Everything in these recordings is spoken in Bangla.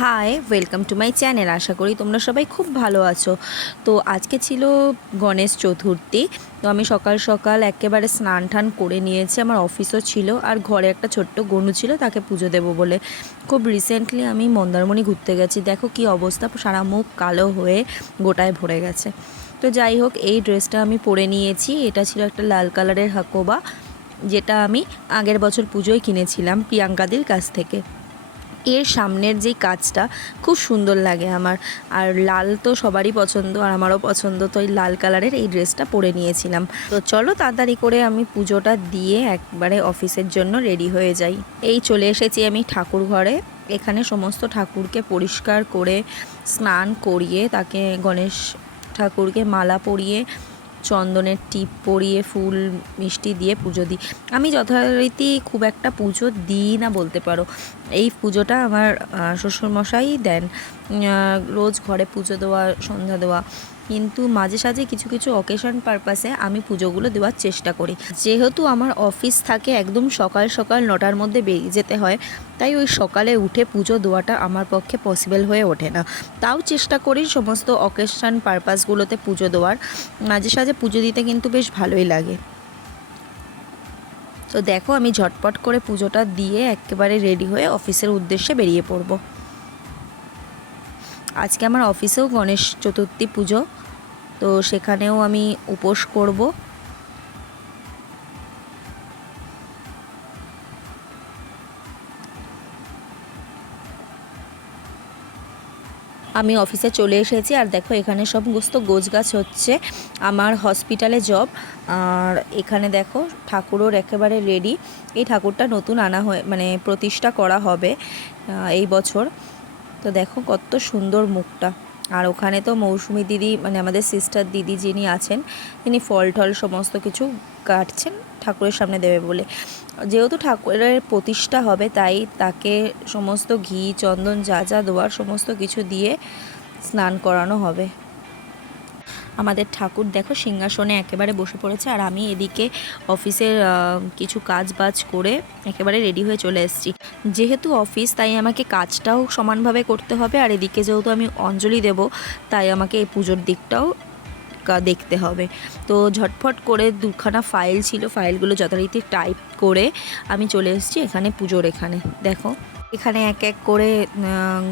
High, welcome to my channel. আশা করি তোমরা সবাই খুব ভালো আছো। তো আজকে ছিল গণেশ চতুর্থী। তো আমি সকাল সকাল একেবারে স্নান টান করে নিয়েছি, আমার অফিসও ছিল আর ঘরে একটা ছোট্ট গনু ছিল, তাকে পুজো দেবো বলে। খুব রিসেন্টলি আমি মন্দারমণি ঘুরতে গেছি, দেখো কি অবস্থা, সারা মুখ কালো হয়ে গোটায় ভরে গেছে। তো যাই হোক, এই ড্রেসটা আমি পরে নিয়েছি। এটা ছিল একটা লাল কালারের হাকোবা, যেটা আমি আগের বছর পুজোয় কিনেছিলাম প্রিয়াঙ্কাদির কাছ থেকে। এর সামনের যেই কাজটা খুব সুন্দর লাগে আমার, আর লাল তো সবারই পছন্দ আর আমারও পছন্দ, তো এই লাল কালারের এই ড্রেসটা পরে নিয়েছিলাম। তো চলো তাড়াতাড়ি করে আমি পুজোটা দিয়ে একবারে অফিসের জন্য রেডি হয়ে যাই। এই চলে এসেছি আমি ঠাকুর ঘরে। এখানে সমস্ত ঠাকুরকে পরিষ্কার করে স্নান করিয়ে তাকে গণেশ ঠাকুরকে মালা পরিয়ে চন্দনের টিপ পরিয়ে ফুল মিষ্টি দিয়ে পুজো দিই। আমি যথারীতি খুব একটা পুজো দিই না বলতে পারো। এই পুজোটা আমার শ্বশুরমশাই দেন, রোজ ঘরে পুজো দেওয়া, সন্ধ্যা দেওয়া, কিন্তু মাঝে সাঝে কিছু কিছু অকেশন পারপাসে আমি পুজোগুলো দেওয়ার চেষ্টা করি। যেহেতু আমার অফিস থাকে একদম সকাল সকাল 9টার মধ্যে বেরিয়ে যেতে হয়, তাই ওই সকালে উঠে পুজো দেওয়াটা আমার পক্ষে পসিবল হয়ে ওঠে না। তাও চেষ্টা করি সমস্ত অকেশন পারপাসগুলোতে পুজো দেওয়ার। মাঝে সাঝে পুজো দিতে কিন্তু বেশ ভালোই লাগে। তো দেখো, আমি ঝটপট করে পুজোটা দিয়ে একেবারে রেডি হয়ে অফিসের উদ্দেশ্যে বেরিয়ে পড়ব। আজকে আমার অফিসেও গণেশ চতুর্থী পুজো, তো সেখানেও আমি উপোস করব। আমি অফিসে চলে এসেছি আর দেখো এখানে সমস্ত গোছগাছ হচ্ছে। আমার হসপিটালে জব, আর এখানে দেখো ঠাকুরও একেবারে রেডি। এই ঠাকুরটা নতুন আনা হয়ে মানে প্রতিষ্ঠা করা হবে এই বছর। তো দেখো কত সুন্দর মুখটা। আর ওখানে তো মৌসুমি দিদি, মানে আমাদের সিস্টার দিদি যিনি আছেন, তিনি ফল টল সমস্ত কিছু কাটছেন ঠাকুরের সামনে দেবে বলে। যেহেতু ঠাকুরের প্রতিষ্ঠা হবে, তাই তাকে সমস্ত ঘি চন্দন যা যা দেওয়ার সমস্ত কিছু দিয়ে স্নান করানো হবে। আমাদের ঠাকুর দেখো সিংহাসনে একেবারে বসে পড়েছে, আর আমি এদিকে অফিসের কিছু কাজ বাজ করে একেবারে রেডি হয়ে চলে এসেছি। যেহেতু অফিস, তাই আমাকে কাজটাও সমানভাবে করতে হবে, আর এদিকে যেহেতু আমি অঞ্জলি দেব, তাই আমাকে এই পুজোর দিকটাও দেখতে হবে। তো ঝটফট করে দুখানা ফাইল ছিল, ফাইলগুলো যথারীতি টাইপ করে আমি চলে এসেছি এখানে পুজোর এখানে। দেখো এখানে এক এক করে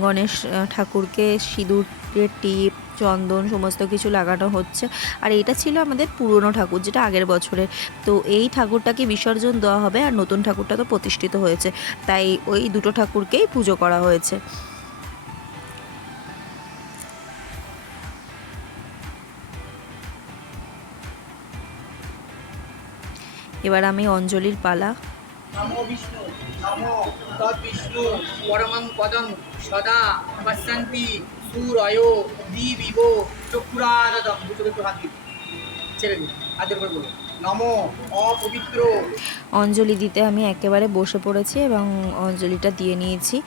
গণেশ ঠাকুরকে সিঁদুরের টিপ চন্দন সমস্ত কিছু লাগানো হচ্ছে। আর এটা ছিল আমাদের পুরনো ঠাকুর, যেটা আগের বছরের। তো এই ঠাকুরটাকে বিসর্জন দেওয়া হবে, আর নতুন ঠাকুরটা তো প্রতিষ্ঠিত হয়েছে, তাই ওই দুটো ঠাকুরকেই পুজো করা হয়েছে। এবার আমি অঞ্জলির পালা। নমো বিষ্ণু নমো তদ্বিষ্ণু পরমং পদং সদা পশ্যন্তি সূরয় দিবিব চক্ষুরাদম। দুটো দুটো হাত দিন, ছেড়ে দিন, হাতের করে বলুন নমো অপবিত্র। অঞ্জলি দিতে আমি একেবারে বসে পড়েছি এবং অঞ্জলিটা দিয়ে নিয়েছি।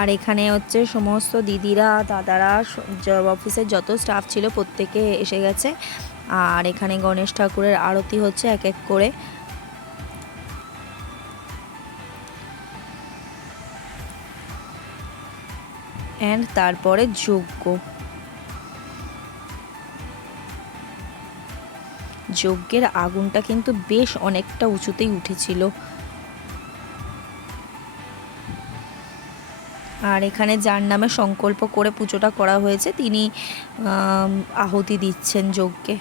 আর এখানে হচ্ছে সমস্ত দিদিরা দাদারা অফিসের যত স্টাফ ছিল প্রত্যেকে এসে গেছে। আর এখানে গণেশ ঠাকুরের আরতি হচ্ছে এক এক করে। অ্যান্ড তারপরে যজ্ঞের আগুনটা কিন্তু বেশ অনেকটা উঁচুতেই উঠেছিল। আর এখানে যার নামে সংকল্প করে পুজোটা করা হয়েছে, তিনি আহুতি দিচ্ছেন যজ্ঞে।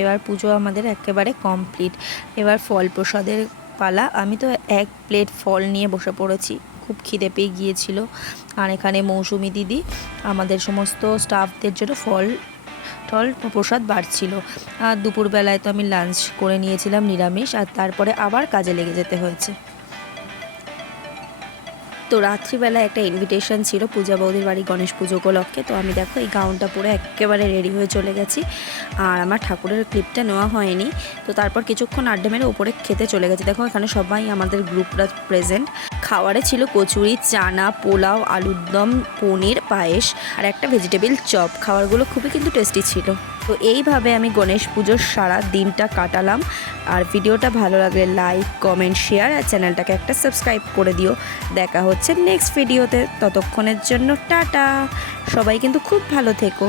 এবার পুজো আমাদের একেবারে কমপ্লিট। এবার ফল প্রসাদের পালা। আমি তো এক প্লেট ফল নিয়ে বসে পড়েছি, খুব খিদে পেয়ে গিয়েছিল। আর এখানে মৌসুমি দিদি আমাদের সমস্ত স্টাফদের জন্য ফল টল প্রসাদ বাড়ছিল। আর দুপুরবেলায় তো আমি লাঞ্চ করে নিয়েছিলাম নিরামিষ, আর তারপরে আবার কাজে লেগে যেতে হয়েছে। তো রাত্রিবেলা একটা ইনভিটেশন ছিল পূজা বৌদির বাড়ি গণেশ পুজো উপলক্ষে। তো আমি দেখো এই গাউনটা পরে একেবারে রেডি হয়ে চলে গেছি, আর আমার ঠাকুরের ক্লিপটা নেওয়া হয়নি। তো তারপর কিছুক্ষণ আড্ডা মেরে ওপরে খেতে চলে গেছি। দেখো এখানে সবাই আমাদের গ্রুপরা প্রেজেন্ট। খাওয়ারে ছিল কচুরি, চানা, পোলাও, আলুর দম, পনির, পায়েস আর একটা ভেজিটেবিল চপ। খাবারগুলো খুবই কিন্তু টেস্টি ছিল। তো এইভাবে আমি গণেশ পুজোর সারা দিনটা কাটালাম। আর ভিডিওটা ভালো লাগলে লাইক, কমেন্ট, শেয়ার আর চ্যানেলটাকে একটা সাবস্ক্রাইব করে দিও। দেখা হচ্ছে নেক্সট ভিডিওতে, ততক্ষণের জন্য টাটা। সবাই কিন্তু খুব ভালো থেকো।